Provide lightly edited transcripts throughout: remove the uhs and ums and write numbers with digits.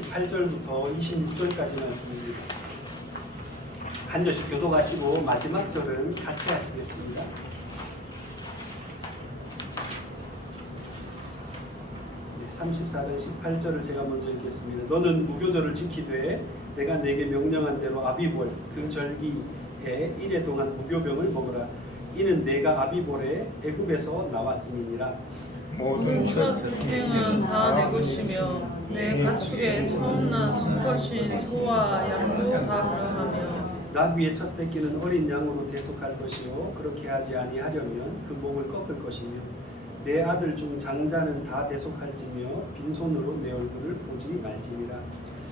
18절부터 26절까지 말씀입니다. 한 절씩 교독하시고 마지막 절은 같이 하시겠습니다. 34절 18절을 제가 먼저 읽겠습니다. 너는 무교절을 지키되 내가 내게 명령한 대로 아비볼 그 절기에 이래 동안 무교병을 먹으라. 이는 내가 아비볼에 애굽에서 나왔음이니라. 모든 첫 생은 다 내 것이며 내 가축의 처음 난 수컷인 소와 양도 다 그러하며 나 위의 첫 새끼는 어린 양으로 대속할 것이요 그렇게 하지 아니하려면 그 목을 꺾을 것이며 내 아들 중 장자는 다 대속할지며 빈손으로 내 얼굴을 보지 말지니라.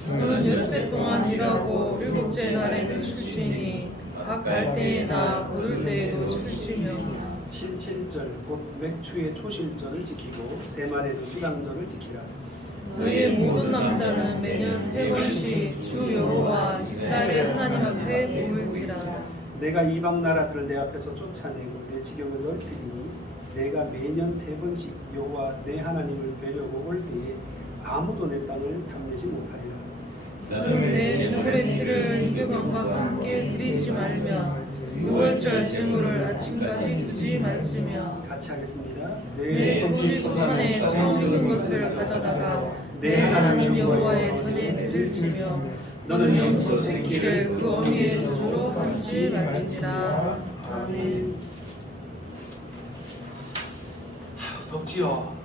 너는 엿새 동안 일하고 일곱째 날에는 쉴지니 각 갈대에나 거둘 때에도 쉴지며 77절 곧 맥추의 초실절을 지키고 세마리의 수장절을 지키라. 너희의 모든 남자는 매년 3번씩 주 여호와 이스라엘의 하나님 앞에 모일지라. 내가 이방 나라들을 내 앞에서 쫓아내고 내 지경을 넓히니 내가 매년 3번씩 여호와 내 하나님을 뵈려고 올 때에 아무도 내 땅을 탐내지 못하리라. 너는 내 저물의 피를 유교병과 함께 들이지 말며 6월절 징후를 아침까지 두지 말지며 같이 하겠습니다. 내 토지 소산에 처음 익은 것을 가져다가 내 하나님 여호와의 전에 드릴지며 너는 염소 새끼를 그 어미의 젖으로 삼지 말지니라. 아멘. 덥지요.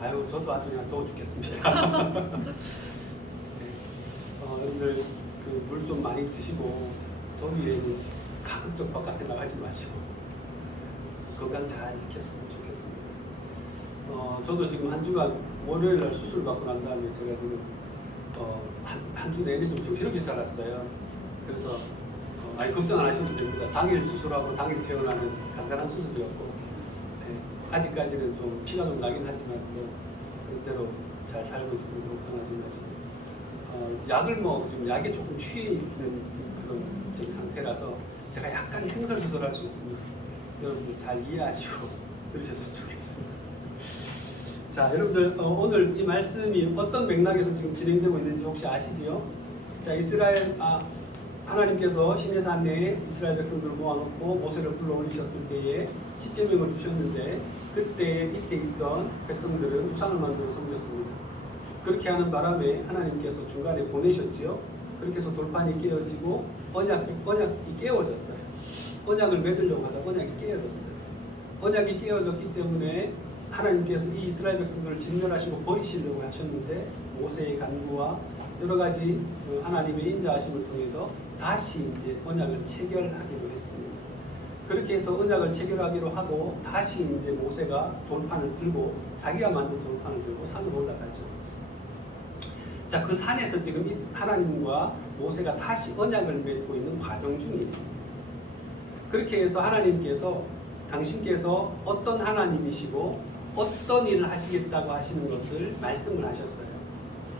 아유 저도 아주 그냥 더워 죽겠습니다. 여러분들 그 물 좀 많이 드시고 더위에 가급적 바깥에 나가지 마시고 건강 잘 지켰으면 좋겠습니다. 저도 지금 한 주간 월요일 날 수술 받고 난 다음에 제가 지금 한 주 내내 좀 정신없이 살았어요. 그래서 많이 걱정 안 하셔도 됩니다. 당일 수술하고 당일 퇴원하는 간단한 수술이었고 아직까지는 좀 피가 좀 나긴 하지만 그대로 잘 살고 있으니까 걱정하지 마시고 약을 지금 약에 조금 취해 있는 그런 상태라서 제가 약간 횡설수설할 수 있습니다. 여러분들 잘 이해하시고 들으셨으면 좋겠습니다. 자, 여러분들 오늘 이 말씀이 어떤 맥락에서 지금 진행되고 있는지 혹시 아시지요? 자, 하나님께서 시내산 내에 이스라엘 백성들을 모아놓고 모세를 불러올리셨을 때에 십계명을 주셨는데 그때 밑에 있던 백성들은 우상을 만들어 섬겼습니다. 그렇게 하는 바람에 하나님께서 중간에 보내셨지요. 그렇게 해서 돌판이 깨어지고 언약이 깨어졌어요. 언약을 맺으려고 하다가 언약이 깨어졌어요. 언약이 깨어졌기 때문에 하나님께서 이 이스라엘 백성들을 진멸하시고 버리시려고 하셨는데 모세의 간구와 여러 가지 하나님의 인자하심을 통해서 다시 이제 언약을 체결하기로 했습니다. 그렇게 해서 언약을 체결하기로 하고 다시 이제 모세가 돌판을 들고 자기가 만든 돌판을 들고 산으로 올라가죠. 자, 그 산에서 지금 하나님과 모세가 다시 언약을 맺고 있는 과정 중에 있습니다. 그렇게 해서 하나님께서 당신께서 어떤 하나님이시고 어떤 일을 하시겠다고 하시는 것을 말씀을 하셨어요.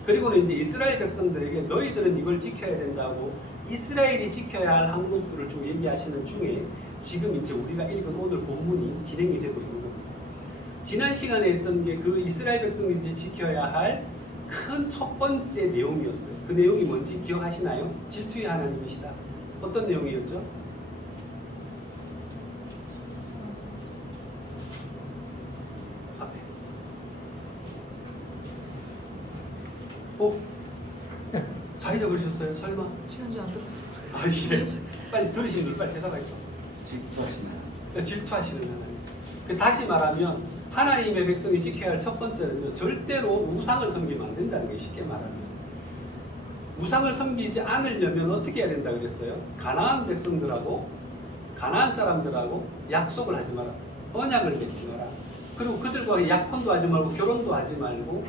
그리고는 이제 이스라엘 백성들에게 너희들은 이걸 지켜야 된다고 이스라엘이 지켜야 할 항목들을 쭉 얘기하시는 중에 지금 이제 우리가 읽은 오늘 본문이 진행이 되고 있는 겁니다. 지난 시간에 했던 게 그 이스라엘 백성들이 지켜야 할 큰 첫 번째 내용이었어요. 그 내용이 뭔지 기억하시나요? 질투의 하나님이시다. 어떤 내용이었죠? 다 잊어버리셨어요? 설마? 시간이 안 들었어요. 예. 빨리 들으신 분 빨리 대답하시죠. 질투하시는 하나님. 다시 말하면 하나님의 백성이 지켜야 할 첫 번째는요, 절대로 우상을 섬기면 안 된다는 게 쉽게 말하면. 우상을 섬기지 않으려면 어떻게 해야 된다 그랬어요? 가나안 백성들하고 가나안 사람들하고 약속을 하지 마라. 언약을 맺지 마라. 그리고 그들과 약혼도 하지 말고 결혼도 하지 말고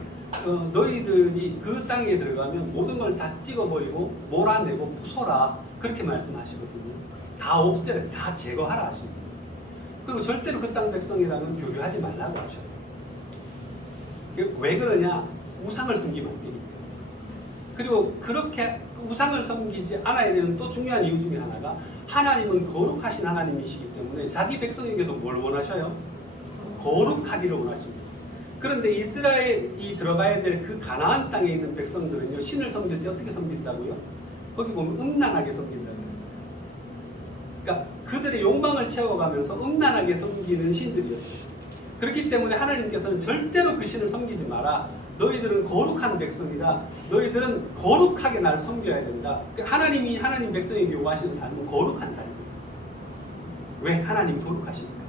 너희들이 그 땅에 들어가면 모든 걸 다 찍어버리고 몰아내고 부숴라. 그렇게 말씀하시거든요. 다 없애라. 다 제거하라 하십니다. 그리고 절대로 그 땅 백성이라는 교류하지 말라고 하셔요. 왜 그러냐? 우상을 섬기면 안 되니까. 그리고 그렇게 우상을 섬기지 않아야 되는 또 중요한 이유 중에 하나가 하나님은 거룩하신 하나님이시기 때문에 자기 백성에게도 뭘 원하셔요? 거룩하기를 원하십니다. 그런데 이스라엘이 들어가야 될 그 가나안 땅에 있는 백성들은요, 신을 섬길 때 어떻게 섬긴다고요? 거기 보면 음란하게 섬긴다고 했어요. 그러니까 그들의 욕망을 채워가면서 음란하게 섬기는 신들이었어요. 그렇기 때문에 하나님께서는 절대로 그 신을 섬기지 마라. 너희들은 거룩한 백성이다. 너희들은 거룩하게 나를 섬겨야 된다. 그러니까 하나님이 하나님 백성에게 요구하시는 삶은 거룩한 삶입니다. 왜? 하나님 거룩하십니까?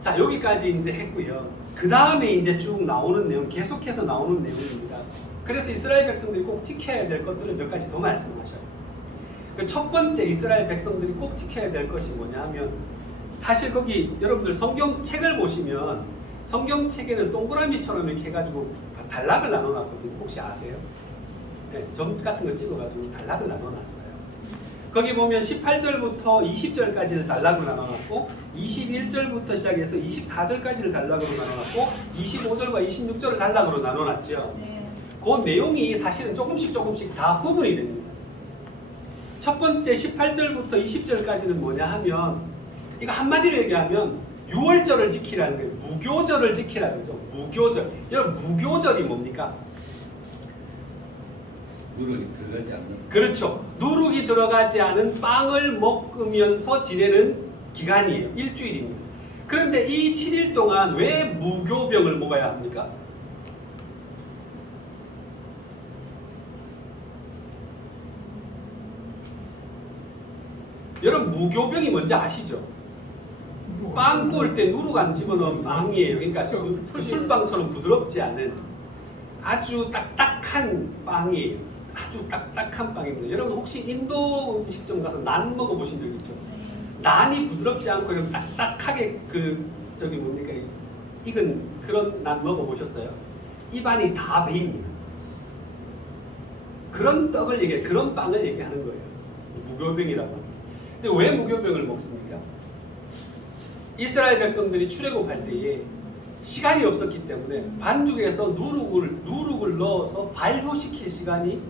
자, 여기까지 이제 했고요. 그 다음에 이제 쭉 나오는 내용, 계속해서 나오는 내용입니다. 그래서 이스라엘 백성들이 꼭 지켜야 될 것들을 몇 가지 더 말씀하셔요. 그 첫 번째 이스라엘 백성들이 꼭 지켜야 될 것이 뭐냐 하면, 사실 거기 여러분들 성경책을 보시면 성경책에는 동그라미처럼 이렇게 해가지고 단락을 나눠놨거든요. 혹시 아세요? 네, 점 같은 거 찍어가지고 단락을 나눠놨어요. 거기 보면 18절부터 20절까지를 단락으로 나눠놨고 21절부터 시작해서 24절까지를 단락으로 나눠놨고 25절과 26절을 단락으로 나눠놨죠. 네. 그 내용이 사실은 조금씩 다 구분이 됩니다. 첫 번째 18절부터 20절까지는 뭐냐 하면, 이거 한마디로 얘기하면 유월절을 지키라는 거예요. 무교절을 지키라는 거죠. 무교절. 여러분, 무교절이 뭡니까? 누룩이 들어가지 않는. 그렇죠. 누룩이 들어가지 않은 빵을 먹으면서 지내는 기간이에요. 일주일입니다. 그런데 이 7일 동안 왜 무교병을 먹어야 합니까? 여러분, 무교병이 뭔지 아시죠? 빵 구울 때 누룩 안 집어넣은 빵이에요. 그러니까 그 술빵처럼 부드럽지 않은 아주 딱딱한 빵이에요. 아주 딱딱한 빵입니다. 여러분, 혹시 인도 음식점 가서 난 먹어보신 적 있죠? 난이 부드럽지 않고 이런 딱딱하게 뭡니까? 익은 그런 난 먹어보셨어요? 입안이 다 베입니다. 그런 떡을 그런 빵을 얘기하는 거예요. 무교병이라고 합니다. 근데 왜 무교병을 먹습니까? 이스라엘 백성들이 출애굽할 때에 시간이 없었기 때문에 반죽에서 누룩을 넣어서 발효시킬 시간이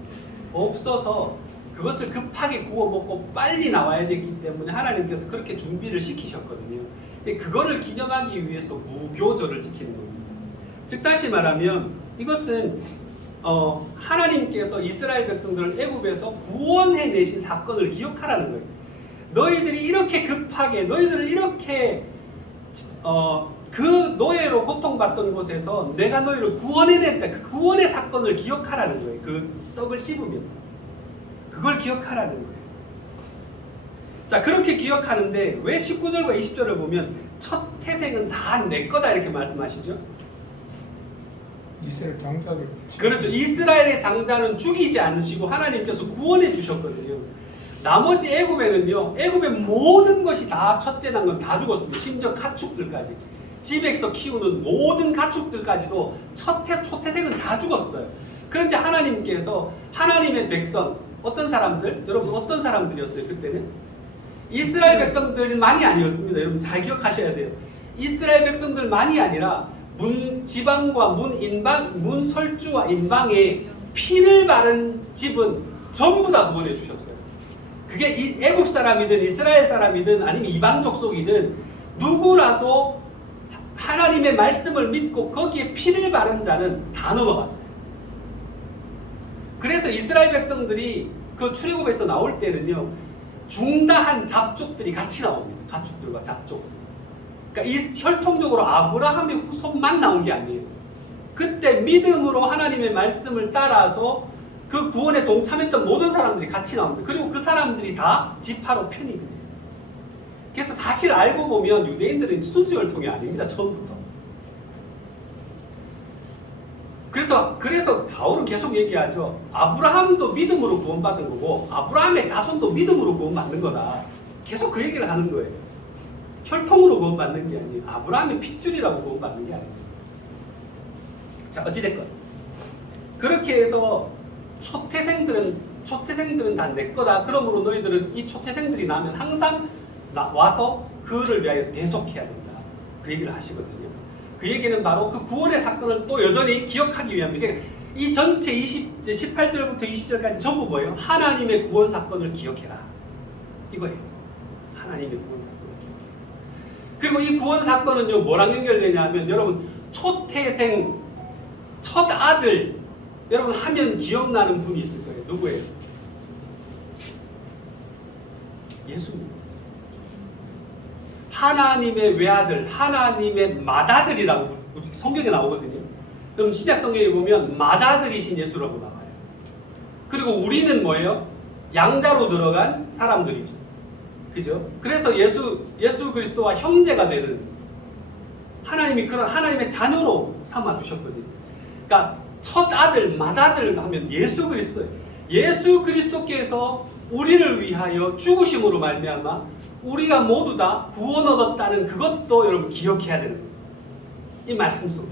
없어서 그것을 급하게 구워 먹고 빨리 나와야 되기 때문에 하나님께서 그렇게 준비를 시키셨거든요. 그거를 기념하기 위해서 무교절을 지키는 겁니다. 즉 다시 말하면 이것은 하나님께서 이스라엘 백성들을 애굽에서 구원해내신 사건을 기억하라는 거예요. 너희들이 이렇게 급하게, 너희들을 이렇게 그 노예로 고통받던 곳에서 내가 너희를 구원해냈다. 그 구원의 사건을 기억하라는 거예요. 그 떡을 씹으면서. 그걸 기억하라는 거예요. 자, 그렇게 기억하는데 왜 19절과 20절을 보면 첫 태생은 다 내 거다 이렇게 말씀하시죠? 이스라엘 장자를. 그렇죠. 이스라엘의 장자는 죽이지 않으시고 하나님께서 구원해 주셨거든요. 나머지 애굽에는요, 애굽의 모든 것이 다 첫째 난 건 다 죽었습니다. 심지어 가축들까지. 집에서 키우는 모든 가축들까지도 초태생은 다 죽었어요. 그런데 하나님께서 하나님의 백성, 어떤 사람들? 여러분, 어떤 사람들이었어요, 그때는? 이스라엘 백성들만이 아니었습니다. 여러분, 잘 기억하셔야 돼요. 이스라엘 백성들만이 아니라 문지방과 문설주와 인방에 피를 바른 집은 전부 다 구원해 주셨어요. 그게 애굽 사람이든 이스라엘 사람이든 아니면 이방 족속이든 누구라도 하나님의 말씀을 믿고 거기에 피를 바른 자는 다 넘어갔어요. 그래서 이스라엘 백성들이 그 출애굽에서 나올 때는요, 중다한 잡족들이 같이 나옵니다. 가축들과 잡족. 그러니까 혈통적으로 아브라함의 후손만 나온 게 아니에요. 그때 믿음으로 하나님의 말씀을 따라서 그 구원에 동참했던 모든 사람들이 같이 나옵니다. 그리고 그 사람들이 다 지파로 편입니다. 그래서 사실 알고 보면 유대인들은 순수 혈통이 아닙니다. 처음부터. 그래서 바울은 계속 얘기하죠. 아브라함도 믿음으로 구원받은 거고 아브라함의 자손도 믿음으로 구원받는 거다. 계속 그 얘기를 하는 거예요. 혈통으로 구원받는 게 아니에요. 아브라함의 핏줄이라고 구원받는 게 아니에요. 자, 어찌됐건 그렇게 해서 초태생들은 다 내 거다. 그러므로 너희들은 이 초태생들이 나면 항상 와서 그를 위하여 대속해야 된다. 그 얘기를 하시거든요. 그 얘기는 바로 그 구원의 사건을 또 여전히 기억하기 위함입니다. 이 전체 18절부터 20절까지 전부 뭐예요? 하나님의 구원 사건을 기억해라. 이거예요. 하나님의 구원 사건을 기억해라. 그리고 이 구원 사건은요, 뭐랑 연결되냐 하면 여러분, 초태생, 첫 아들, 여러분 하면 기억나는 분이 있을 거예요. 누구예요? 예수입니다. 하나님의 외아들, 하나님의 맏아들이라고 성경에 나오거든요. 그럼 신약 성경에 보면 맏아들이신 예수라고 나와요. 그리고 우리는 뭐예요? 양자로 들어간 사람들이죠. 그죠? 그래서 예수 그리스도와 형제가 되는, 하나님이 그런 하나님의 자녀로 삼아 주셨거든요. 그러니까 첫 아들, 맏아들 하면 예수 그리스도예요. 예수 그리스도께서 우리를 위하여 죽으심으로 말미암아 우리가 모두 다 구원 얻었다는 그것도 여러분 기억해야 되는 거예요. 이 말씀 속에.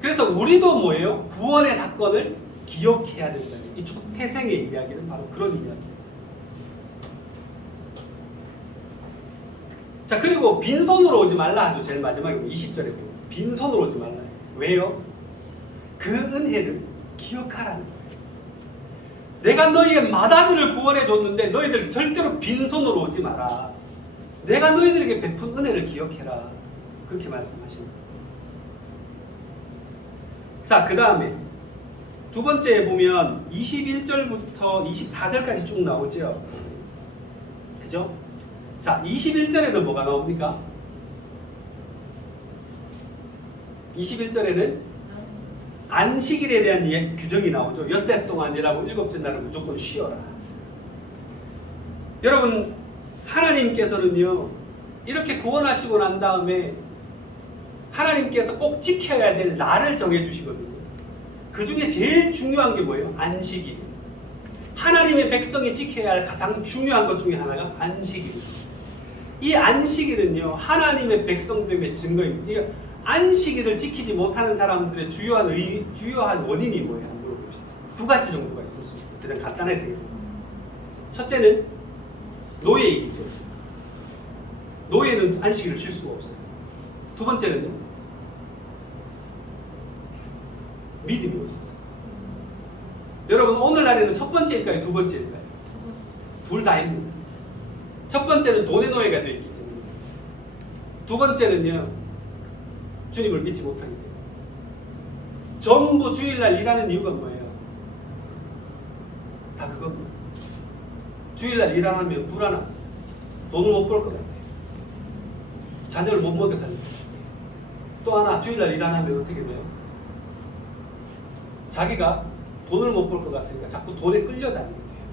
그래서 우리도 뭐예요? 구원의 사건을 기억해야 된다는, 이 초태생의 이야기는 바로 그런 이야기예요. 자, 그리고 빈손으로 오지 말라 하죠. 제일 마지막에 20절에 보면 빈손으로 오지 말라. 왜요? 그 은혜를 기억하라는 거예요. 내가 너희의 맏아들을 구원해 줬는데 너희들 절대로 빈손으로 오지 마라. 내가 너희들에게 베푼 은혜를 기억해라. 그렇게 말씀하시는 거예요. 자, 그 다음에 두 번째에 보면 21절부터 24절까지 쭉 나오죠. 그죠? 자, 21절에는 뭐가 나옵니까? 21절에는 안식일에 대한 규정이 나오죠. 엿새 동안 일하고 일곱째 날은 무조건 쉬어라. 여러분, 하나님께서는요, 이렇게 구원하시고 난 다음에 하나님께서 꼭 지켜야 될 날을 정해주시거든요. 그 중에 제일 중요한 게 뭐예요? 안식일. 하나님의 백성이 지켜야 할 가장 중요한 것 중에 하나가 안식일입니다. 이 안식일은요, 하나님의 백성됨의 증거입니다. 안식일을 지키지 못하는 사람들의 주요한 원인이 뭐예요? 한번 물어봅시다. 두 가지 정도가 있을 수 있어요. 그냥 간단해서 얘기해요. 첫째는 노예이기 때문에. 노예는 안식일을 쉴 수가 없어요. 두 번째는요, 믿음이 없어서. 여러분, 오늘날에는 첫 번째일까요? 두 번째일까요? 둘 다입니다. 첫 번째는 돈의 노예가 되어 있기 때문에. 두 번째는요, 주님을 믿지 못하기 때문에. 전부 주일날 일하는 이유가 뭐예요? 다 그겁니다. 주일날 일 안 하면 불안하고 돈을 못 벌 것 같아요. 자녀를 못 먹여 살고. 또 하나, 주일날 일 안 하면 어떻게 돼요? 자기가 돈을 못 벌 것 같으니까 자꾸 돈에 끌려다니게 돼요.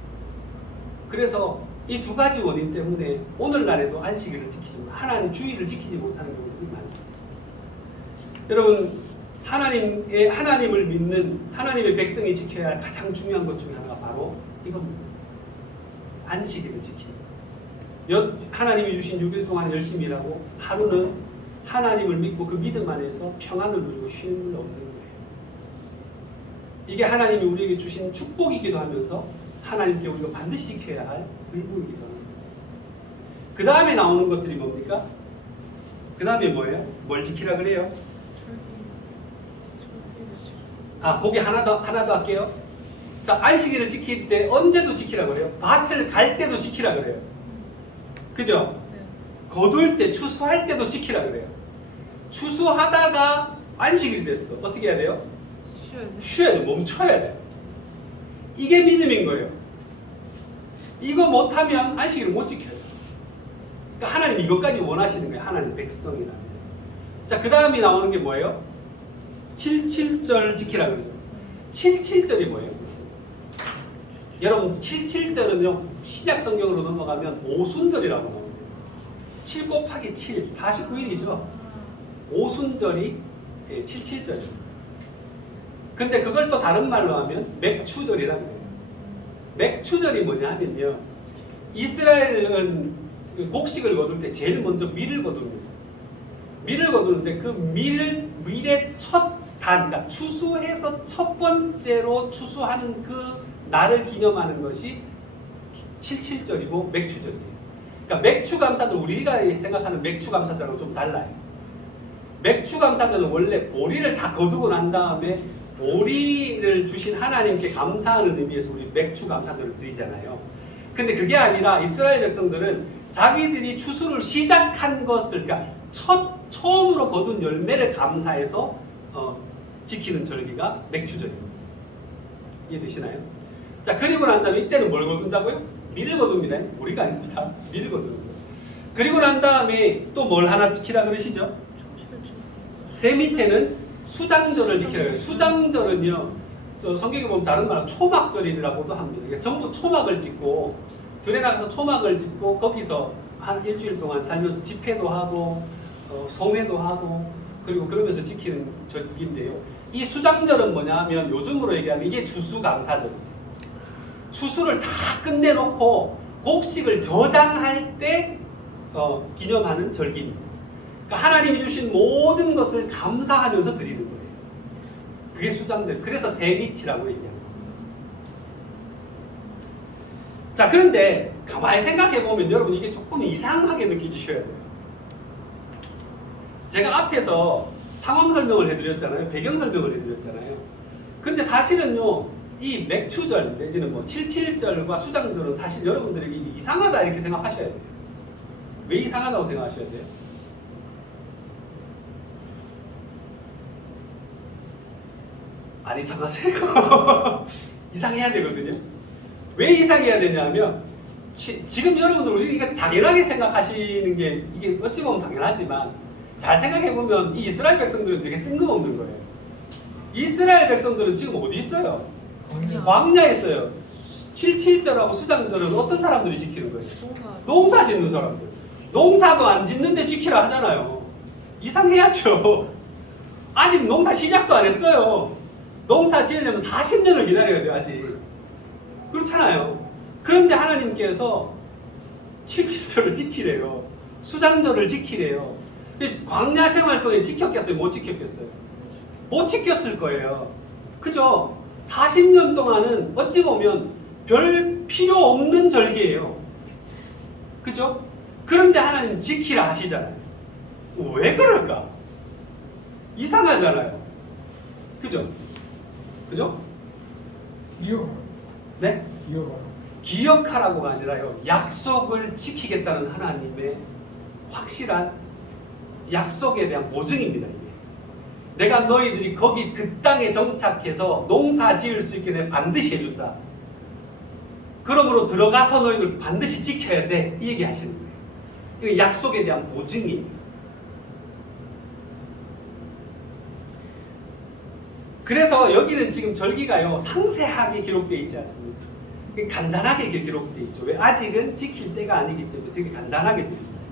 그래서 이 두 가지 원인 때문에 오늘날에도 안식일을 지키지, 하나님 주일을 지키지 못하는 경우들이 많습니다. 여러분, 하나님을 믿는 하나님의 백성이 지켜야 할 가장 중요한 것 중에 하나가 바로 이겁니다. 안식일을 지키는. 하나님이 주신 6일 동안 열심히 일하고 하루는 하나님을 믿고 그 믿음 안에서 평안을 누리고 쉼을 얻는 거예요. 이게 하나님이 우리에게 주신 축복이기도 하면서 하나님께 우리가 반드시 지켜야 할 의무이기도 합니다. 그 다음에 나오는 것들이 뭡니까? 그 다음에 뭐예요? 뭘 지키라 그래요? 거기 하나 더 할게요. 자, 안식일을 지킬 때 언제도 지키라 그래요? 밭을 갈 때도 지키라 그래요. 그죠? 거둘 때, 추수할 때도 지키라 그래요. 추수하다가 안식일이 됐어. 어떻게 해야 돼요? 쉬어야 돼. 멈춰야 돼. 이게 믿음인 거예요. 이거 못하면 안식일을 못 지켜요. 그러니까 하나님 이것까지 원하시는 거예요. 하나님 백성이라면. 자, 그 다음에 나오는 게 뭐예요? 77절 지키라 그러죠. 77절이 뭐예요? 여러분, 77절은요, 신약 성경으로 넘어가면 오순절이라고 나옵니다. 7 곱하기 7, 49일이죠. 오순절이 77절이에요. 근데 그걸 또 다른 말로 하면 맥추절이라고 해요. 맥추절이 뭐냐 하면요, 이스라엘은 곡식을 거둘 때 제일 먼저 밀을 거둡니다. 밀을 거두는데 그 밀의 첫 단, 그러니까 추수해서 첫 번째로 추수하는 그 날을 기념하는 것이 77절이고 맥추절이에요. 그러니까 맥추감사절, 우리가 생각하는 맥추감사절하고 좀 달라요. 맥추감사절은 원래 보리를 다 거두고 난 다음에 보리를 주신 하나님께 감사하는 의미에서 우리 맥추감사절을 드리잖아요. 근데 그게 아니라 이스라엘 백성들은 자기들이 추수를 시작한 것을, 그러니까 첫 처음으로 거둔 열매를 감사해서 지키는 절기가 맥추절입니다. 이해되시나요? 자, 그리고 난 다음에 이때는 뭘 거둔다고요? 밀을 거둡니다. 우리가 아닙니다. 밀을 거두는 거예요. 그리고 난 다음에 또 뭘 하나 지키라 그러시죠? 세 밑에는 수장절을 지키라 그래요. 수장절은요, 저 성경에 보면 다른 말은 초막절이라고도 합니다. 그러니까 전부 초막을 짓고 들에 나가서 초막을 짓고 거기서 한 일주일 동안 살면서 집회도 하고 성회도 하고 그리고 그러면서 지키는 절기인데요. 이 수장절은 뭐냐 하면 요즘으로 얘기하면 이게 추수감사절입니다. 추수를 다 끝내놓고 곡식을 저장할 때 기념하는 절기입니다. 그러니까 하나님이 주신 모든 것을 감사하면서 드리는 거예요. 그게 수장절. 그래서 세미치라고 얘기합니다. 자, 그런데 가만히 생각해보면 여러분 이게 조금 이상하게 느껴지셔야 돼요. 제가 앞에서 상황 설명을 해드렸잖아요. 배경 설명을 해드렸잖아요. 근데 사실은요, 이 맥추절 내지는 뭐 77절과 수장절은 사실 여러분들에게 이상하다 이렇게 생각하셔야 돼요. 왜 이상하다고 생각하셔야 돼요? 안 이상하세요? 이상해야 되거든요. 왜 이상해야 되냐면 지금 여러분들 우리가 당연하게 생각하시는 게 이게 어찌 보면 당연하지만 잘 생각해보면 이 이스라엘 백성들은 되게 뜬금없는 거예요. 이스라엘 백성들은 지금 어디 있어요? 광야에 있어요. 77절하고 수장절은 어떤 사람들이 지키는 거예요? 농사 짓는 사람들. 농사도 안 짓는데 지키라 하잖아요. 이상해야죠. 아직 농사 시작도 안 했어요. 농사 지으려면 40년을 기다려야 돼요, 아직. 그렇잖아요. 그런데 하나님께서 77절을 지키래요. 수장절을 지키래요. 광야 생활 동안 지켰겠어요? 못 지켰겠어요? 못 지켰을 거예요. 그죠? 40년 동안은 어찌 보면 별 필요 없는 절기예요. 그죠? 그런데 하나님 지키라 하시잖아요. 왜 그럴까? 이상하잖아요. 그죠? 그죠? 기억. 네? 기억. 기억하라고가 아니라요. 약속을 지키겠다는 하나님의 확실한 약속에 대한 보증입니다. 이게. 내가 너희들이 거기 그 땅에 정착해서 농사 지을 수 있게 내가 반드시 해준다. 그러므로 들어가서 너희들 반드시 지켜야 돼. 이 얘기 하시는 거예요. 이거 약속에 대한 보증이에요. 그래서 여기는 지금 절기가요 상세하게 기록되어 있지 않습니다. 간단하게 기록되어 있죠. 왜? 아직은 지킬 때가 아니기 때문에 되게 간단하게 되어 있어요.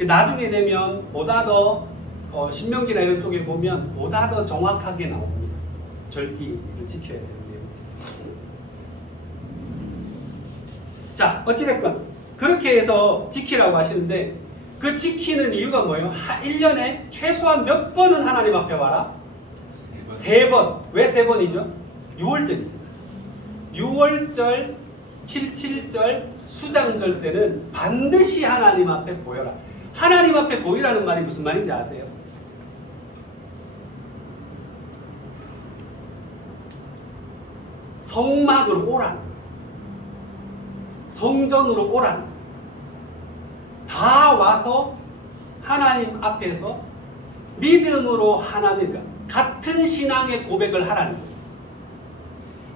나중에 되면 보다 더 신명기나 이런 쪽에 보면 보다 더 정확하게 나옵니다. 절기를 지켜야 되는 내용. 자, 어찌됐건 그렇게 해서 지키라고 하시는데 그 지키는 이유가 뭐예요? 1년에 최소한 몇 번은 하나님 앞에 와라? 3번. 왜 3번이죠? 6월절이죠. 6월절, 77절, 수장절 때는 반드시 하나님 앞에 보여라. 하나님 앞에 보이라는 말이 무슨 말인지 아세요? 성막으로 오라는 거예요. 성전으로 오라는 거예요. 다 와서 하나님 앞에서 믿음으로 하나님과 같은 신앙의 고백을 하라는 거예요.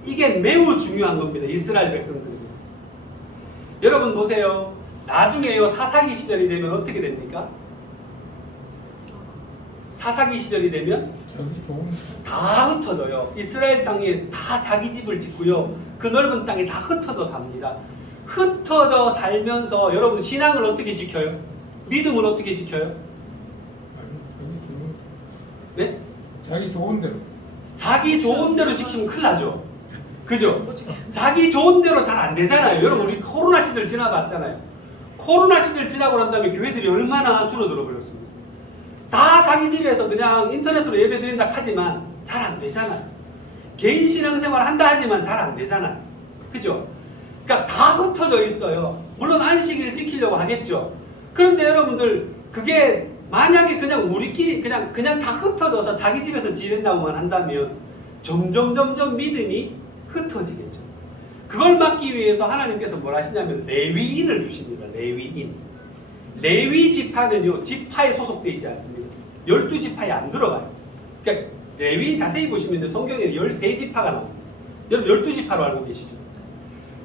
이게 매우 중요한 겁니다. 이스라엘 백성들이. 여러분 보세요. 나중에요 사사기 시절이 되면 어떻게 됩니까? 사사기 시절이 되면 다 흩어져요. 이스라엘 땅에 다 자기 집을 짓고요. 그 넓은 땅에 다 흩어져 삽니다. 흩어져 살면서 여러분 신앙을 어떻게 지켜요? 믿음을 어떻게 지켜요? 네? 자기 좋은 대로. 자기 좋은 대로 지키면 큰일 나죠. 그죠? 자기 좋은 대로 잘 안 되잖아요. 여러분 우리 코로나 시절 지나봤잖아요. 코로나 시절 지나고 난 다음에 교회들이 얼마나 줄어들어 버렸습니다. 다 자기 집에서 그냥 인터넷으로 예배 드린다 하지만 잘 안 되잖아요. 개인 신앙생활 한다 하지만 잘 안 되잖아요. 그죠? 그러니까 다 흩어져 있어요. 물론 안식일을 지키려고 하겠죠. 그런데 여러분들 그게 만약에 그냥 우리끼리 그냥 다 흩어져서 자기 집에서 지낸다고만 한다면 점점 믿음이 흩어지겠죠. 그걸 막기 위해서 하나님께서 뭘 하시냐면 레위인을 주십니다. 레위인. 레위 지파는요, 지파에 소속되어 있지 않습니다. 12지파에 안 들어가요. 그러니까 레위 자세히 보시면 성경에 13지파가 나옵니다. 여러분 12지파로 알고 계시죠?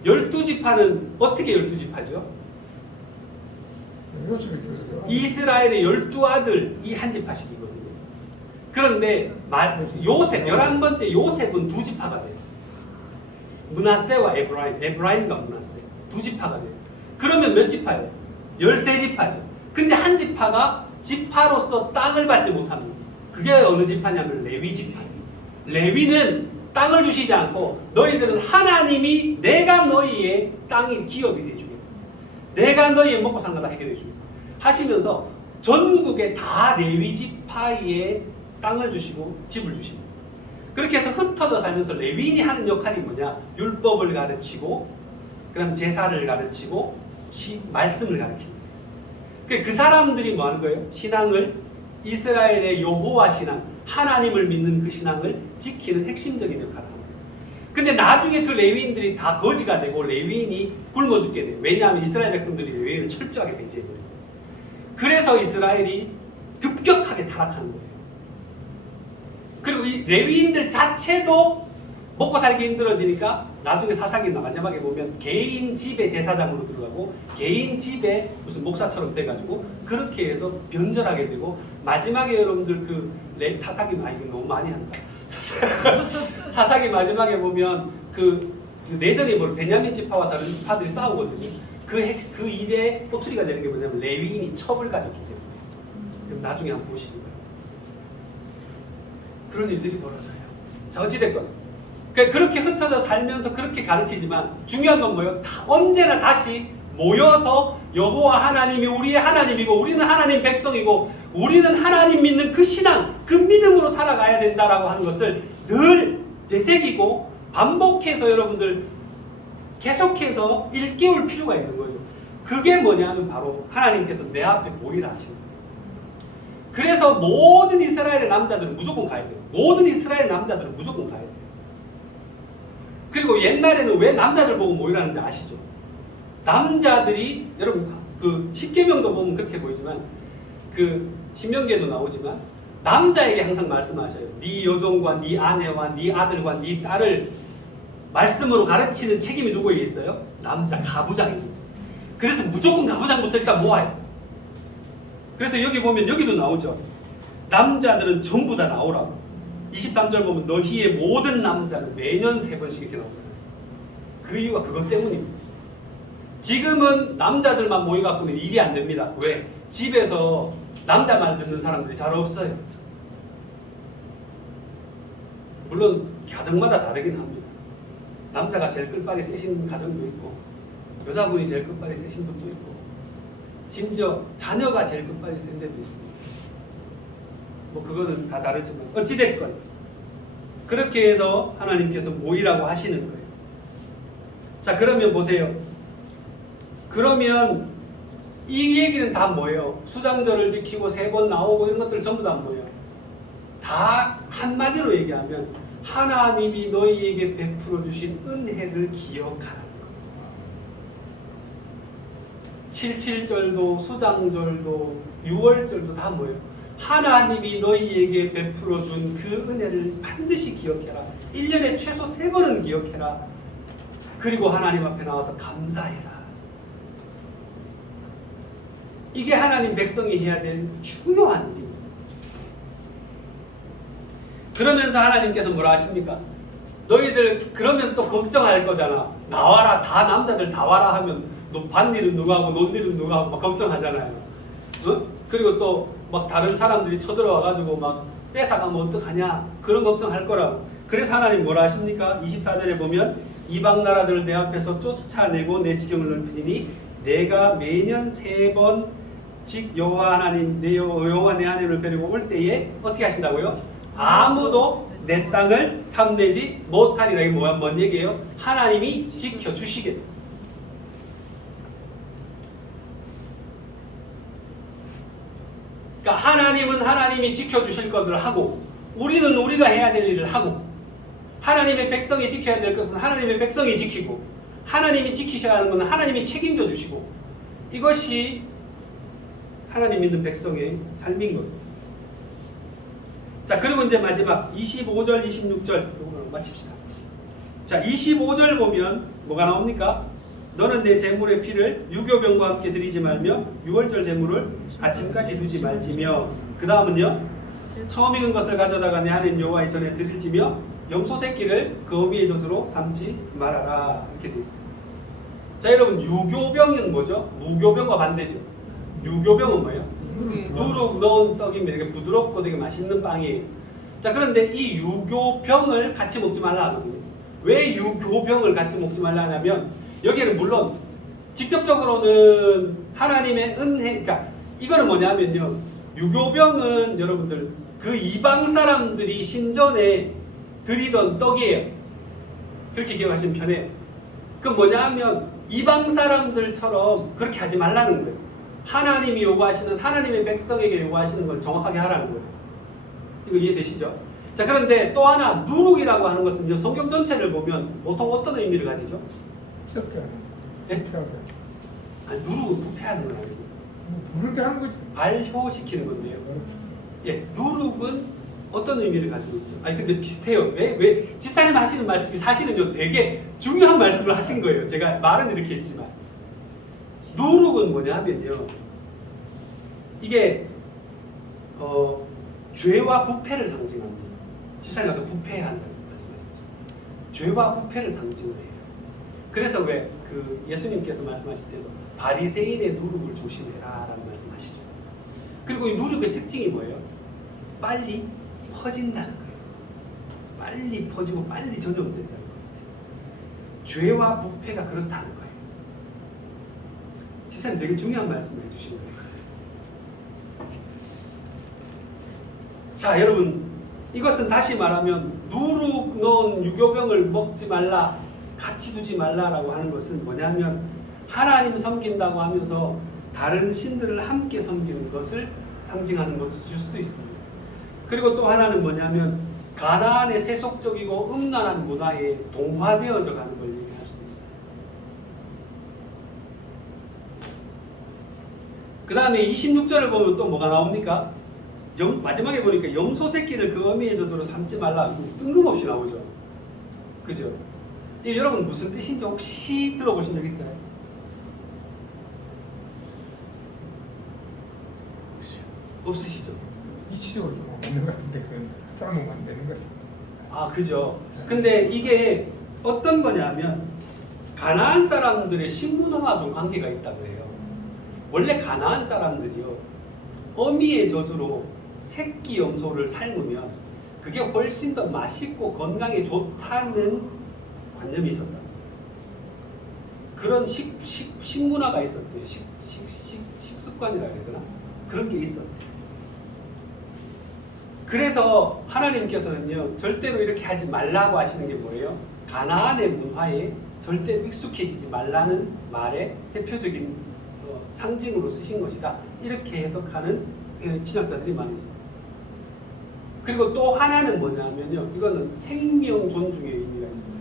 12지파는 어떻게 12지파죠? 이스라엘의 12아들이 한 지파씩이거든요. 그런데 요셉, 11번째 요셉은 2지파가 돼요. 므낫세와 에브라임과 므낫세 2지파가 돼요. 그러면 몇 지파예요? 13지파죠. 근데 한 지파가 지파로서 땅을 받지 못합니다. 그게 어느 지파냐면 레위 지파예요. 레위는 땅을 주시지 않고 너희들은 하나님이 내가 너희의 땅인 기업이 되주겠다. 내가 너희의 먹고 사는 거다 해결해 주겠다. 하시면서 전국에 다 레위 지파의 땅을 주시고 집을 주십니다. 그렇게 해서 흩어져 살면서 레위인이 하는 역할이 뭐냐? 율법을 가르치고 그다음 제사를 가르치고 말씀을 가르칩니다. 그 사람들이 뭐 하는 거예요? 신앙을 이스라엘의 여호와 신앙, 하나님을 믿는 그 신앙을 지키는 핵심적인 역할을 합니다. 근데 나중에 그 레위인들이 다 거지가 되고 레위인이 굶어 죽게 돼요. 왜냐하면 이스라엘 백성들이 레위인을 철저하게 배제해버려요. 그래서 이스라엘이 급격하게 타락하는 거예요. 그리고 이 레위인들 자체도 먹고 살기 힘들어지니까 나중에 사사기 마지막에 보면 개인 집에 제사장으로 들어가고 개인 집에 무슨 목사처럼 돼가지고 그렇게 해서 변절하게 되고 마지막에 여러분들 그 사사기 이거 너무 많이 한다. 사사기 마지막에 보면 그 내전이 뭐 베냐민 지파와 다른 지파들이 싸우거든요. 그 일에 꼬투리가 되는 게 뭐냐면 레위인이 첩을 가졌기 때문에. 그럼 나중에 한번 보시기 바랍니다. 그런 일들이 벌어져요. 자, 어찌됐건 그렇게 흩어져 살면서 그렇게 가르치지만 중요한 건 뭐예요? 언제나 다시 모여서 여호와 하나님이 우리의 하나님이고 우리는 하나님 백성이고 우리는 하나님 믿는 그 신앙, 그 믿음으로 살아가야 된다라고 하는 것을 늘 되새기고 반복해서 여러분들 계속해서 일깨울 필요가 있는 거죠. 그게 뭐냐면 바로 하나님께서 내 앞에 모이라 하시는 거예요. 그래서 모든 이스라엘의 남자들은 무조건 가야 돼요. 모든 이스라엘 남자들은 무조건 가야 돼요. 그리고 옛날에는 왜 남자들 보고 모이라는지 아시죠? 남자들이 여러분 그 십계명도 보면 그렇게 보이지만 그 신명기에도 나오지만 남자에게 항상 말씀하셔요. 네 여종과 네 아내와 네 아들과 네 딸을 말씀으로 가르치는 책임이 누구에게 있어요? 남자 가부장에게 있어요. 그래서 무조건 가부장부터 일단 모아요. 그래서 여기 보면 여기도 나오죠. 남자들은 전부 다 나오라고. 23절 보면 너희의 모든 남자는 매년 3번씩 이렇게 나오잖아요. 그 이유가 그것 때문입니다. 지금은 남자들만 모여갖고는 일이 안 됩니다. 왜? 집에서 남자 말 듣는 사람들이 잘 없어요. 물론 가정마다 다르긴 합니다. 남자가 제일 끝발이 세신 가정도 있고 여자분이 제일 끝발이 세신 분도 있고 심지어 자녀가 제일 끝발이 센 데도 있습니다. 뭐 그거는 다 다르지만 어찌됐건 그렇게 해서 하나님께서 모이라고 하시는 거예요. 자, 그러면 보세요. 그러면 이 얘기는 다 뭐예요? 수장절을 지키고 3번 나오고 이런 것들 전부 다 뭐예요? 다 한마디로 얘기하면 하나님이 너희에게 베풀어 주신 은혜를 기억하라는 거예요. 77절도 수장절도 6월절도 다 뭐예요? 하나님이 너희에게 베풀어 준 그 은혜를 반드시 기억해라. 1년에 최소 3번은 기억해라. 그리고 하나님 앞에 나와서 감사해라. 이게 하나님 백성이 해야 될 중요한 일입니다. 그러면서 하나님께서 뭐라 하십니까? 너희들 그러면 또 걱정할 거잖아. 나와라, 다 남자들 다 와라 하면 너 밭일은 누가 하고 논일은 누가 하고 막 걱정하잖아요. 어? 그리고 또 막 다른 사람들이 쳐들어와가지고 막 뺏어가면 어떡하냐 그런 걱정할 거라고. 그래서 하나님 뭐라 하십니까? 24절에 보면 이방 나라들을 내 앞에서 쫓아내고 내 지경을 넓히니 내가 매년 3번 즉 여호와 하나님 내 여호와 내 하나님을 데리고 올 때에 어떻게 하신다고요? 아무도 내 땅을 탐내지 못하리라. 이게 뭔 얘기예요? 하나님이 지켜주시겠다. 그러니까 하나님은 하나님이 지켜주실 것을 하고 우리는 우리가 해야 될 일을 하고 하나님의 백성이 지켜야 될 것은 하나님의 백성이 지키고 하나님이 지키셔야 하는 것은 하나님이 책임져 주시고 이것이 하나님 믿는 백성의 삶인 거예요. 자, 그리고 이제 마지막 25절, 26절 이거 마칩시다. 자, 25절 보면 뭐가 나옵니까? 너는 내 제물의 피를 유교병과 함께 드리지 말며 유월절 제물을 아침까지 두지 말지며, 그 다음은요, 처음 익은 것을 가져다가 내 하나님 여호와의 전에 드릴지며 염소 새끼를 그 어미의 젖으로 삼지 말아라, 이렇게 돼 있어요. 자, 여러분, 유교병은 뭐죠? 무교병과 반대죠. 유교병은 뭐예요? 누룩 넣은 떡입니다. 되게 부드럽고 되게 맛있는 빵이에요. 자, 그런데 이 유교병을 같이 먹지 말라 하거든요. 왜 유교병을 같이 먹지 말라 하냐면, 여기에는 물론 직접적으로는 하나님의 은혜, 그러니까 이거는 뭐냐면요, 유교병은 여러분들 그 이방 사람들이 신전에 드리던 떡이에요. 그렇게 기억하시면 편해요. 그건 뭐냐 하면 이방 사람들처럼 그렇게 하지 말라는 거예요. 하나님이 요구하시는, 하나님의 백성에게 요구하시는 걸 정확하게 하라는 거예요. 이거 이해되시죠? 자, 그런데 또 하나, 누룩이라고 하는 것은 성경 전체를 보면 보통 어떤 의미를 가지죠? 섞여. 네? 아니, 누룩은 부패하는 건 아니고 부르게 하는 거지. 발효시키는 건데요. 예, 누룩은 어떤 의미를 가지고 있죠? 아니, 근데 비슷해요. 왜 집사님 하시는 말씀이 사실은요 되게 중요한 말씀을 하신 거예요. 제가 말은 이렇게 했지만, 누룩은 뭐냐 하면요, 이게 죄와 부패를 상징합니다. 집사님 아까 부패한다는 말씀하셨죠. 죄와 부패를 상징을 해요. 그래서 왜 그 예수님께서 말씀하실 때도 바리새인의 누룩을 조심해라라는 말씀하시죠. 그리고 이 누룩의 특징이 뭐예요? 빨리 퍼진다는 거예요. 빨리 퍼지고 빨리 전염된다는 거예요. 죄와 부패가 그렇다는 거예요. 집사님 되게 중요한 말씀을 해주신 거예요. 자, 여러분, 이것은 다시 말하면 누룩 넣은 유교병을 먹지 말라, 같이 두지 말라라고 하는 것은 뭐냐면, 하나님 섬긴다고 하면서 다른 신들을 함께 섬기는 것을 상징하는 것일 수도 있습니다. 그리고 또 하나는 뭐냐면 가나안의 세속적이고 음란한 문화에 동화되어져 가는 걸 얘기할 수도 있어요. 그 다음에 26절을 보면 또 뭐가 나옵니까? 마지막에 보니까 염소 새끼를 그 어미의 젖으로 삼지 말라, 뜬금없이 나오죠. 그죠? 이 여러분 무슨 뜻인지 혹시 들어보신 적 있어요? 없으시죠? 이치적으로 좀 없는 것 같은데 그건 싸우면 안 되는 것 같은데. 아, 그죠. 근데 이게 어떤 거냐면 가나안 사람들의 신분화와 좀 관계가 있다고 해요. 원래 가나안 사람들이요, 어미의 젖으로 새끼 염소를 삶으면 그게 훨씬 더 맛있고 건강에 좋다는 관념이 있었다. 그런 식문화가 있었대요. 식습관이라 해야 되나? 그런 게 있었대요. 그래서 하나님께서는요, 절대로 이렇게 하지 말라고 하시는 게 뭐예요? 가나안의 문화에 절대로 익숙해지지 말라는 말의 대표적인 상징으로 쓰신 것이다, 이렇게 해석하는 신학자들이 많이 있습니다. 그리고 또 하나는 뭐냐면요, 이거는 생명 존중의 의미가 있어요.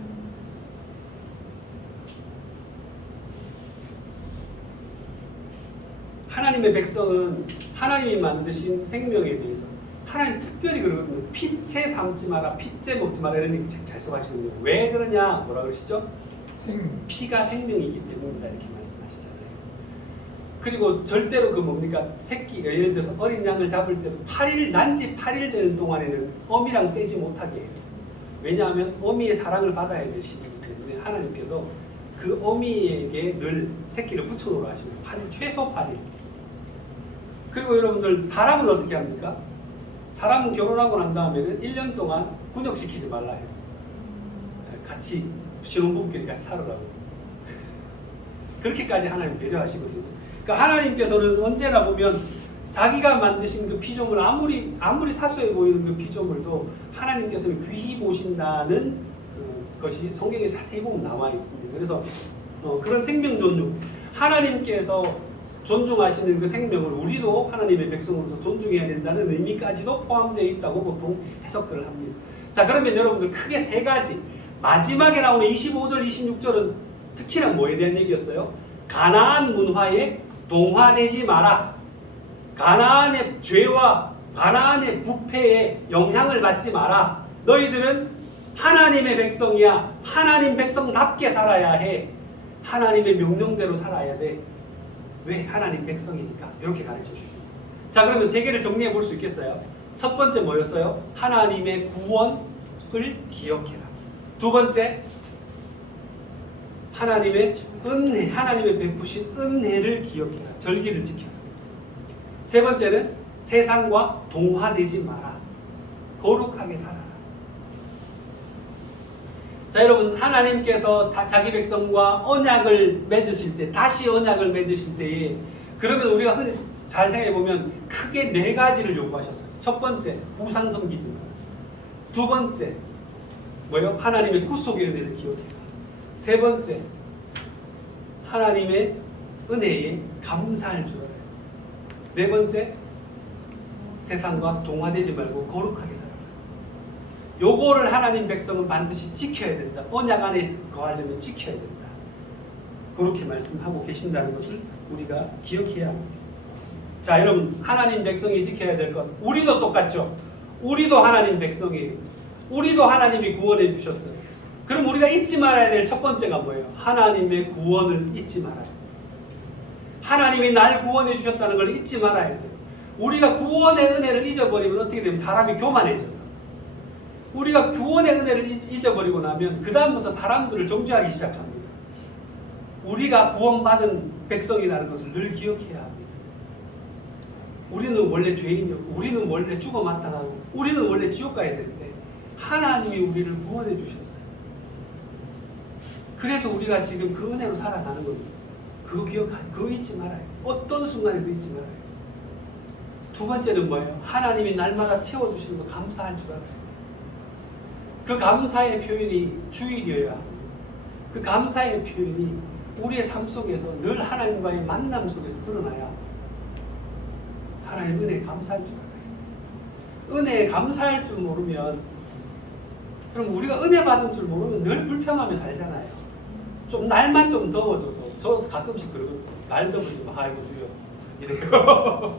하나님의 백성은 하나님이 만드신 생명에 대해서 하나님 특별히 그러거든요. 피째 삼지 마라, 피째 먹지 마라, 이런 얘기 계속 하시거든요. 왜 그러냐, 뭐라 그러시죠? 피가 생명이기 때문이다, 이렇게 말씀하시잖아요. 그리고 절대로 그 뭡니까, 새끼, 예를 들어서 어린 양을 잡을 때도 8일, 난지 8일 되는 동안에는 어미랑 떼지 못하게 해요. 왜냐하면 어미의 사랑을 받아야 될 시기이기 때문에 하나님께서 그 어미에게 늘 새끼를 붙여놓으라 하십니다. 8일, 최소 8일. 그리고 여러분들, 사람은 어떻게 합니까? 사람은 결혼하고 난 다음에는 1년 동안 군역시키지 말라 해요. 같이 신혼부부끼리 같이 살으라고. 그렇게까지 하나님 배려하시거든요. 그러니까 하나님께서는 언제나 보면 자기가 만드신 그 피조물, 아무리 사소해 보이는 그 피조물도 하나님께서는 귀히 보신다는 것이 성경에 자세히 보면 나와 있습니다. 그래서 그런 생명 존중, 하나님께서 존중하시는 그 생명을 우리도 하나님의 백성으로서 존중해야 된다는 의미까지도 포함되어 있다고 보통 해석들을 합니다. 자, 그러면 여러분들 크게 세 가지, 마지막에 나오는 25절, 26절은 특히나 뭐에 대한 얘기였어요? 가나안 문화에 동화되지 마라. 가나안의 죄와 가나안의 부패에 영향을 받지 마라. 너희들은 하나님의 백성이야. 하나님 백성답게 살아야 해. 하나님의 명령대로 살아야 돼. 왜? 하나님 백성이니까. 이렇게 가르쳐 주십니다. 자, 그러면 세 개를 정리해 볼 수 있겠어요? 첫 번째 뭐였어요? 하나님의 구원을 기억해라. 두 번째, 하나님의 은혜, 하나님의 베푸신 은혜를 기억해라. 절기를 지켜라. 세 번째는 세상과 동화되지 마라. 거룩하게 살아라. 자, 여러분, 하나님께서 자기 백성과 언약을 맺으실 때, 다시 언약을 맺으실 때에, 그러면 우리가 흔히 잘 생각해 보면 크게 네 가지를 요구하셨어요. 첫 번째, 우상 섬기지 마라. 두 번째, 뭐요? 하나님의 구속의 은혜를 기억해라. 세 번째, 하나님의 은혜에 감사할 줄 알아요. 네 번째, 세상과 동화되지 말고 거룩하게 살아라. 요거를 하나님 백성은 반드시 지켜야 된다. 언약 안에 거하려면 지켜야 된다. 그렇게 말씀하고 계신다는 것을 우리가 기억해야 합니다. 자, 여러분, 하나님 백성이 지켜야 될 것, 우리도 똑같죠. 우리도 하나님 백성이에요. 우리도 하나님이 구원해 주셨어요. 그럼 우리가 잊지 말아야 될 첫 번째가 뭐예요? 하나님의 구원을 잊지 말아요. 하나님이 날 구원해 주셨다는 걸 잊지 말아야 돼요. 우리가 구원의 은혜를 잊어버리면 어떻게 되면 사람이 교만해져요. 우리가 구원의 은혜를 잊어버리고 나면 그 다음부터 사람들을 정죄하기 시작합니다. 우리가 구원받은 백성이라는 것을 늘 기억해야 합니다. 우리는 원래 죄인이었고, 우리는 원래 죽어 마땅하고, 우리는 원래 지옥 가야 되는데 하나님이 우리를 구원해 주셨어요. 그래서 우리가 지금 그 은혜로 살아가는 겁니다. 그거 그거 잊지 말아요. 어떤 순간에도 잊지 말아요. 두 번째는 뭐예요? 하나님이 날마다 채워주시는 거 감사할 줄 알아요. 그 감사의 표현이 주일이어야 합니다. 그 감사의 표현이 우리의 삶 속에서 늘 하나님과의 만남 속에서 드러나야 하나님 은혜에 감사할 줄 알아요. 은혜에 감사할 줄 모르면, 그럼 우리가 은혜 받은 줄 모르면 늘 불평하며 살잖아요. 좀 날만 좀 더워져도, 저 가끔씩 그러거든요. 날 더워지면 아이고 주여 이래요.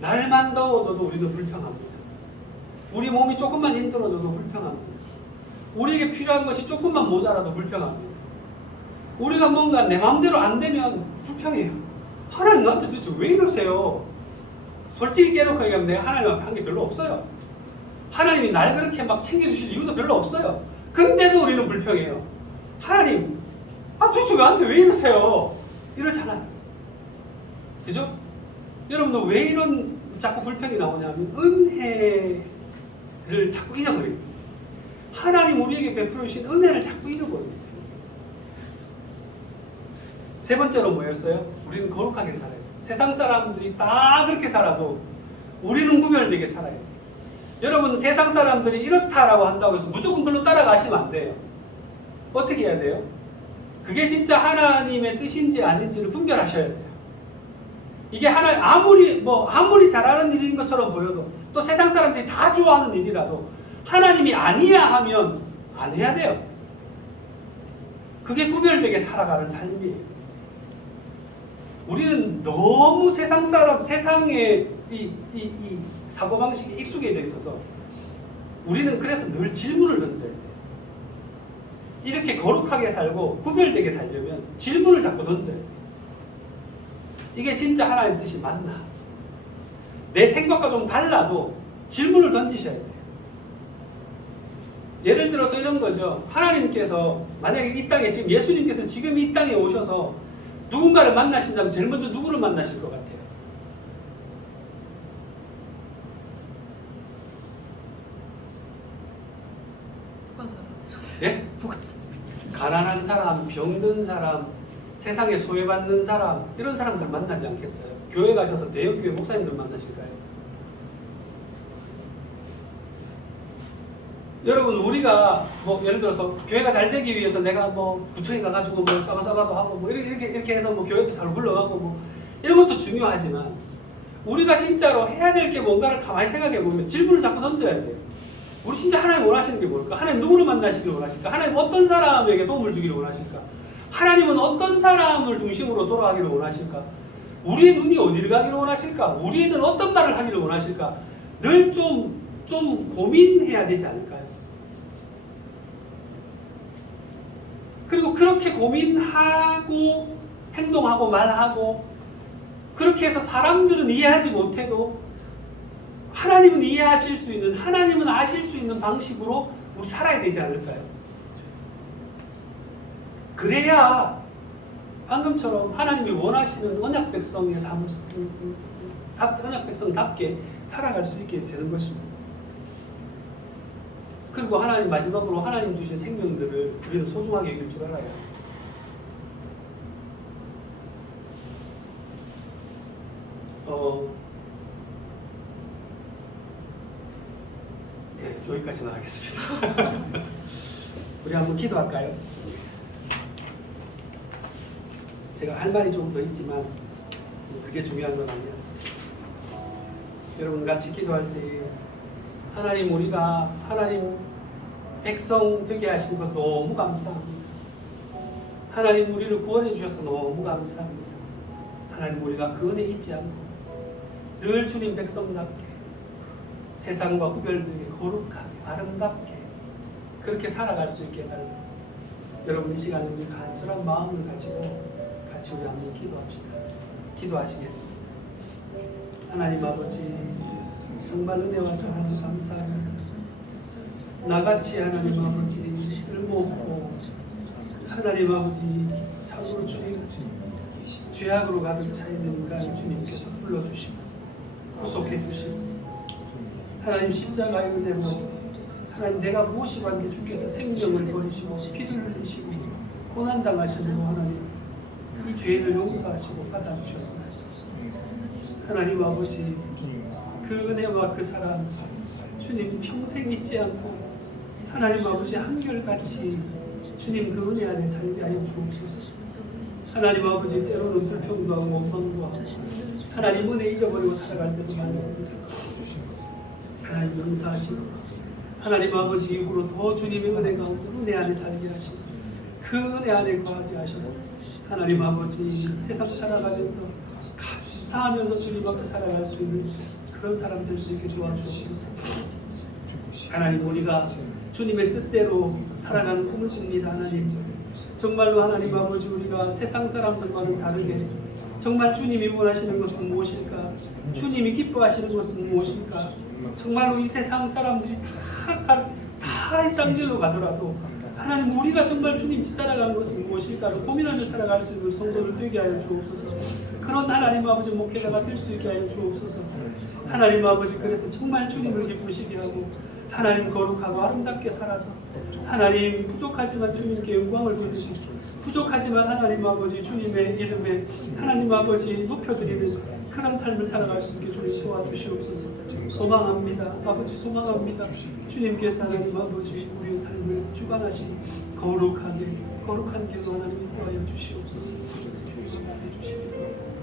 날만 더워져도 우리는 불평합니다. 우리 몸이 조금만 힘들어져도 불평합니다. 우리에게 필요한 것이 조금만 모자라도 불평합니다. 우리가 뭔가 내 마음대로 안 되면 불평해요. 하나님 나한테 도대체 왜 이러세요? 솔직히 깨놓고 얘기하면 내가 하나님한테 한 게 별로 없어요. 하나님이 날 그렇게 막 챙겨주실 이유도 별로 없어요. 근데도 우리는 불평해요. 하나님, 도대체 나한테 왜 이러세요? 이러잖아요. 그죠? 여러분도 왜 이런 자꾸 불평이 나오냐면 은혜를 자꾸 잊어버립니다. 하나님 우리에게 베풀어 주신 은혜를 자꾸 잊어버립니다. 세 번째로 뭐였어요? 우리는 거룩하게 살아요. 세상 사람들이 다 그렇게 살아도 우리는 구별되게 살아야 돼요. 여러분, 세상 사람들이 이렇다라고 한다고 해서 무조건 그걸로 따라가시면 안 돼요. 어떻게 해야 돼요? 그게 진짜 하나님의 뜻인지 아닌지를 분별하셔야 돼요. 이게 아무리 잘하는 일인 것처럼 보여도, 또 세상 사람들이 다 좋아하는 일이라도 하나님이 아니야 하면 안 해야 돼요. 그게 구별되게 살아가는 삶이에요. 우리는 너무 세상의 이 사고방식에 익숙해져 있어서 우리는 그래서 늘 질문을 던져야 돼요. 이렇게 거룩하게 살고 구별되게 살려면 질문을 자꾸 던져야 돼요. 이게 진짜 하나님의 뜻이 맞나? 내 생각과 좀 달라도 질문을 던지셔야 돼요. 예를 들어서 이런 거죠. 하나님께서 만약에 이 땅에 지금 예수님께서 지금 이 땅에 오셔서 누군가를 만나신다면 제일 먼저 누구를 만나실 것 같아요? 북한 사람. 예? 가난한 사람, 병든 사람, 세상에 소외받는 사람, 이런 사람들 만나지 않겠어요? 교회 가셔서 대형교회 목사님들 만나실까요? 여러분, 우리가 예를 들어서 교회가 잘 되기 위해서 내가 구청에 가가지고 싸바싸바도 하고 이렇게 해서 교회도 잘 굴러가고 이런 것도 중요하지만, 우리가 진짜로 해야 될 게 뭔가를 가만히 생각해 보면 질문을 자꾸 던져야 돼요. 우리 진짜 하나님 원하시는 게 뭘까? 하나님 누구를 만나시길 원하실까? 하나님 어떤 사람에게 도움을 주기를 원하실까? 하나님은 어떤 사람을 중심으로 돌아가기를 원하실까? 우리의 눈이 어디를 가기를 원하실까? 우리는 어떤 말을 하기를 원하실까? 늘 좀 고민해야 되지 않을까요? 그리고 그렇게 고민하고 행동하고 말하고 그렇게 해서 사람들은 이해하지 못해도 하나님은 이해하실 수 있는, 하나님은 아실 수 있는 방식으로 우리 살아야 되지 않을까요? 그래야 방금처럼 하나님이 원하시는 언약 백성의 삶, 언약 백성답게 살아갈 수 있게 되는 것입니다. 그리고 하나님 마지막으로 하나님 주신 생명들을 우리는 소중하게 여길 줄 알아요. 네, 여기까지만 하겠습니다. 우리 한번 기도할까요? 제가 할 말이 조금 더 있지만 그게 중요한 건 아니었습니다. 여러분 같이 기도할 때 하나님, 우리가 하나님 백성 되게 하신 것 너무 감사합니다. 하나님, 우리를 구원해 주셔서 너무 감사합니다. 하나님, 우리가 그 은혜 잊지 않고 늘 주님 백성답게 세상과 구별되게 거룩하게 아름답게 그렇게 살아갈 수 있게 달라. 여러분 이 시간에 우리 간절한 마음을 가지고 같이 우리 한번 기도합시다. 기도하시겠습니다. 하나님 아버지, 정말 은혜와 사랑 감사합니다. 나같이 하나님 아버지 쓸모없고 하나님 아버지 참으로 주님 죄악으로 가득 차 있는 인간 주님께서 불러주시고 구속해 주시고 하나님 십자가의 은혜로 하나님 내가 무엇이 관계주께서 생명을 버리시고 피를 흘리시고 고난당하시는 하나님 이 죄를 용서하시고 받아주셨습니다. 하나님 아버지 그 은혜와 그 사랑 주님 평생 잊지 않고 하나님 아버지 한결같이 주님 그 은혜 안에 살게 하여 주옵소서. 하나님 아버지 때로는 불평도 하고 원망도 하고 하나님 은혜 잊어버리고 살아갈 때도 많습니다. 하나님 용서하시고 하나님 아버지 이후로 더 주님의 은혜가 은혜 안에 살게 하시고 그 은혜 안에 거하게 하셔서 하나님 아버지 세상 살아가면서 감사하면서 주님 앞에 살아갈 수 있는 그런 사람 될 수 있게 도와주옵소서. 하나님, 우리가 주님의 뜻대로 살아가는 꿈을 꿉니다. 하나님, 정말로 하나님 아버지 우리가 세상 사람들과는 다르게 정말 주님이 원하시는 것은 무엇일까? 주님이 기뻐하시는 것은 무엇일까? 정말로 이 세상 사람들이 다 이 땅길로 가더라도 하나님, 우리가 정말 주님 따라가는 것은 무엇일까를 고민하며 살아갈 수 있는 성도를 되게 하여 주옵소서. 그런 하나님 아버지 목회자가 될 수 있게 하여 주옵소서. 하나님 아버지, 그래서 정말 주님을 기쁘시게 하고 하나님 거룩하고 아름답게 살아서 하나님 부족하지만 주님께 영광을 돌리시고 부족하지만 하나님 아버지 주님의 이름에 하나님 아버지 높여드리는 그런 삶을 살아갈 수 있게 주님 도와주시옵소서. 소망합니다. 아버지 소망합니다. 주님께서 하나님 아버지 우리의 삶을 주관하시니 거룩한 길로 하나님 인도하여 주시옵소서. 주님 해주시옵소서.